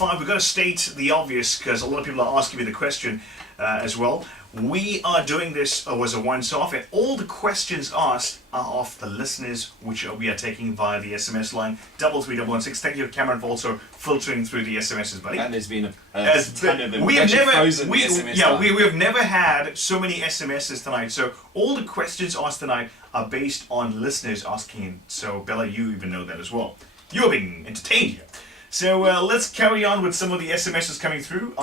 5, we've got to state the obvious because a lot of people are asking me the question as well. We are doing this as a once-off, and all the questions asked are of the listeners, which we are taking via the SMS line 33116. Thank you, Cameron, for also filtering through the SMSs, buddy. And there's been a ton of them. We have never had so many SMSs tonight. So all the questions asked tonight are based on listeners asking. So Bella, you even know that as well. You're being entertained here. So let's carry on with some of the SMSs coming through.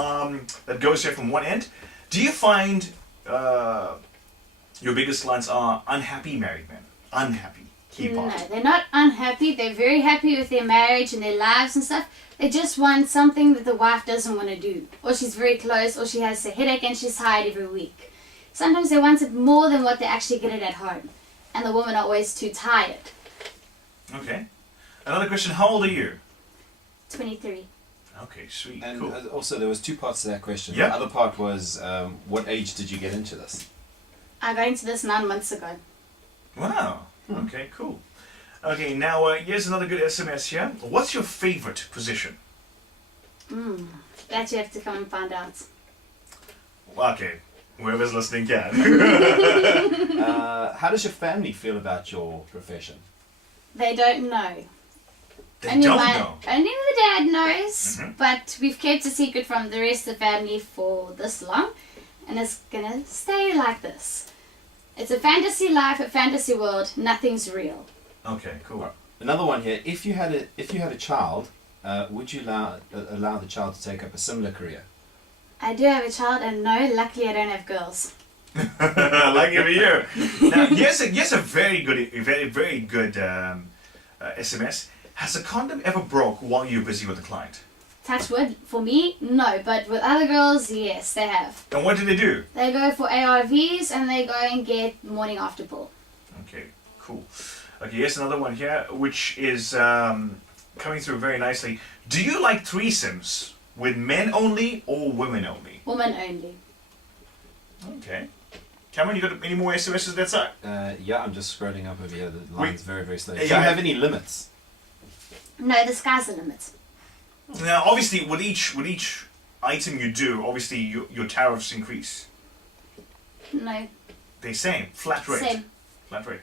That goes here from one end. Do you find your biggest clients are unhappy married men? Unhappy. Key part. No, they're not unhappy. They're very happy with their marriage and their lives and stuff. They just want something that the wife doesn't want to do. Or she's very close, or she has a headache and she's tired every week. Sometimes they want it more than what they actually get it at home. And the women are always too tired. Okay. Another question, how old are you? 23. Okay, sweet. And cool. also, there was 2 parts to that question. Yep. The other part was, what age did you get into this? I got into this 9 months ago. Wow. Okay, cool. Okay, now here's another good SMS here. What's your favorite position? That you have to come and find out. Okay, whoever's listening can. How does your family feel about your profession? They don't know. They Only don't my, know. Only the dad knows, but we've kept a secret from the rest of the family for this long, and it's gonna stay like this. It's a fantasy life, a fantasy world. Nothing's real. Okay, cool. Another one here. If you had a child, would you allow the child to take up a similar career? I do have a child, and no, luckily I don't have girls. Lucky for you. Now, here's a very good SMS. Has a condom ever broke while you're busy with a client? Touch wood, for me, no, but with other girls, yes, they have. And what do they do? They go for ARVs and they go and get morning after pill. Okay, cool. Okay, here's another one here, which is coming through very nicely. Do you like threesomes with men only or women only? Women only. Okay. Cameron, you got any more SMSs that side? Yeah, I'm just scrolling up over here. The line's very, very slow. Yeah, Do you have any limits? No, the sky's the limit. Now, obviously, with each item you do, obviously your tariffs increase. No. They're same, flat rate. Same. Flat rate.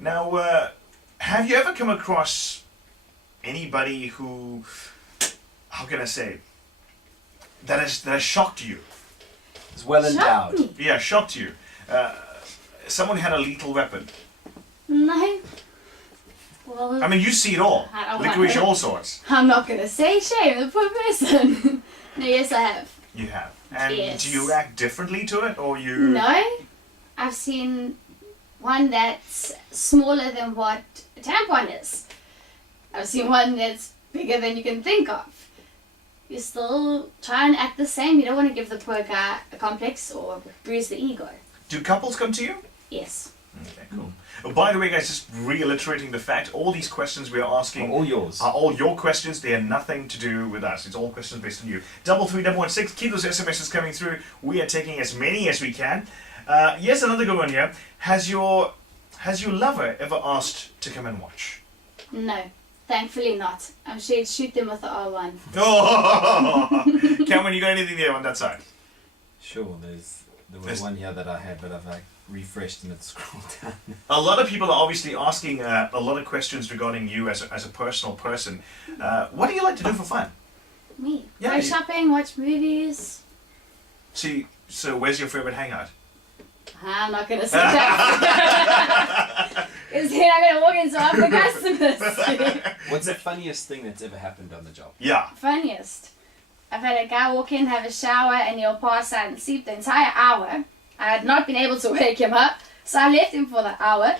Now, have you ever come across anybody who, how can I say, that has shocked you? It's well endowed. Shocked me. Yeah, shocked you. Someone had a lethal weapon. No. Well, I mean, you see it all. I don't Licorice, want it. all sorts. I'm not going to say shame the poor person. No, yes, I have. You have. And Yes. do you react differently to it, or you? No. I've seen one that's smaller than what a tampon is. I've seen one that's bigger than you can think of. You still try and act the same. You don't want to give the poor guy a complex or bruise the ego. Do couples come to you? Yes. Okay, cool. Oh, by the way, guys, just reiterating the fact, all these questions we are asking All yours. are all your questions. They are nothing to do with us. It's all questions based on you. 33116. Keep those SMSs coming through. We are taking as many as we can. Yes, another good one here. Has your lover ever asked to come and watch? No. Thankfully not. I'm sure he'd shoot them with the R1. Oh, Cameron, you got anything there on that side? Sure, there was one here that I had, but I've refreshed and it's scrolled down. A lot of people are obviously asking a lot of questions regarding you as a personal person. What do you like to do for fun? Me. Yeah, Go you- shopping, watch movies. See, so where's your favorite hangout? I'm not going to say that. Because then I'm going to walk into other customers. What's the funniest thing that's ever happened on the job? Yeah. Funniest. I've had a guy walk in, have a shower, and he'll pass out and sleep the entire hour. I had not been able to wake him up, so I left him for the hour.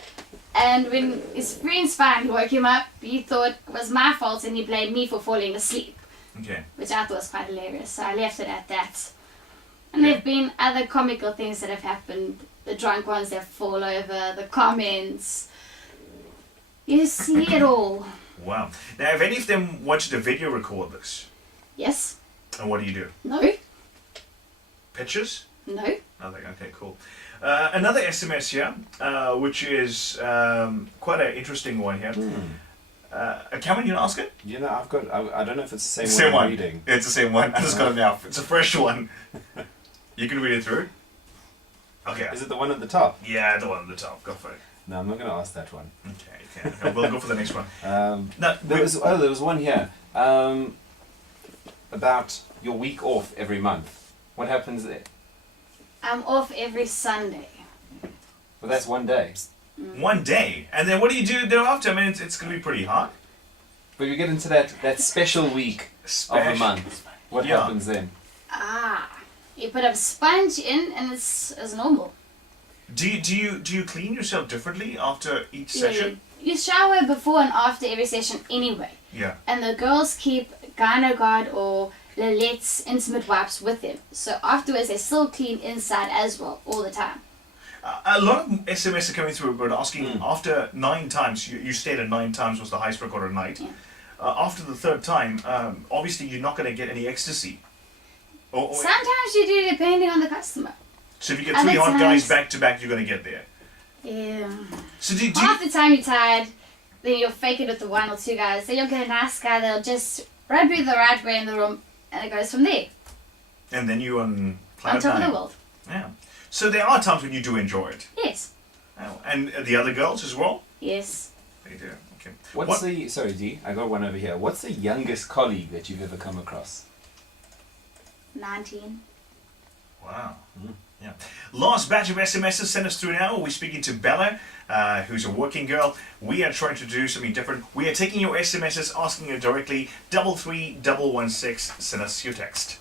And when his friends finally woke him up, he thought it was my fault and he blamed me for falling asleep, Okay. which I thought was quite hilarious. So I left it at that. And there have been other comical things that have happened. The drunk ones that fall over, the comments. You see it all. Wow. Now, if any of them want you to video record this, Yes? and what do you do? No? Pictures? No? Nothing. Okay, cool. Another SMS here, which is quite an interesting one here. Cameron, you want to ask it? You know, I've got. I don't know if it's the Same same one one. I'm reading. It's the same one. I just got it now. It's a fresh one. You can read it through. Okay. Is it the one at the top? Yeah, the one at the top. Go for it. No, I'm not going to ask that one. Okay. We'll go for the next one. There was one here about your week off every month. What happens there? I'm off every Sunday. Well, that's one day. One day, and then what do you do thereafter? I mean, it's going to be pretty hard. But we get into that special week of the month. What happens then? You put a sponge in, and it's as normal. Do you clean yourself differently after each session? You shower before and after every session anyway. Yeah. And the girls keep GynoGuard or Lilette's intimate wipes with them. So afterwards, they still clean inside as well, all the time. A lot of SMS are coming through about asking after 9 times, you stated 9 times was the highest record a night. Yeah. After the 3rd time, obviously you're not going to get any ecstasy. Sometimes you do, depending on the customer. So if you get 3 hot guys back to back, you're going to get there. Yeah. So do Half the time you're tired, then you'll fake it with the 1 or 2 guys. Then you'll get a nice guy that'll just rub you the right way in the room, and it goes from there. And then you on top of the world. Yeah. So there are times when you do enjoy it. Yes. Oh, and the other girls as well? Yes. They do. Okay. Sorry, Dee, I got one over here. What's the youngest colleague that you've ever come across? 19. Wow. Yeah. Last batch of SMSs sent us through now. We're speaking to Bella, who's a working girl. We are trying to do something different. We are taking your SMSs, asking it directly. 33116. Send us your text.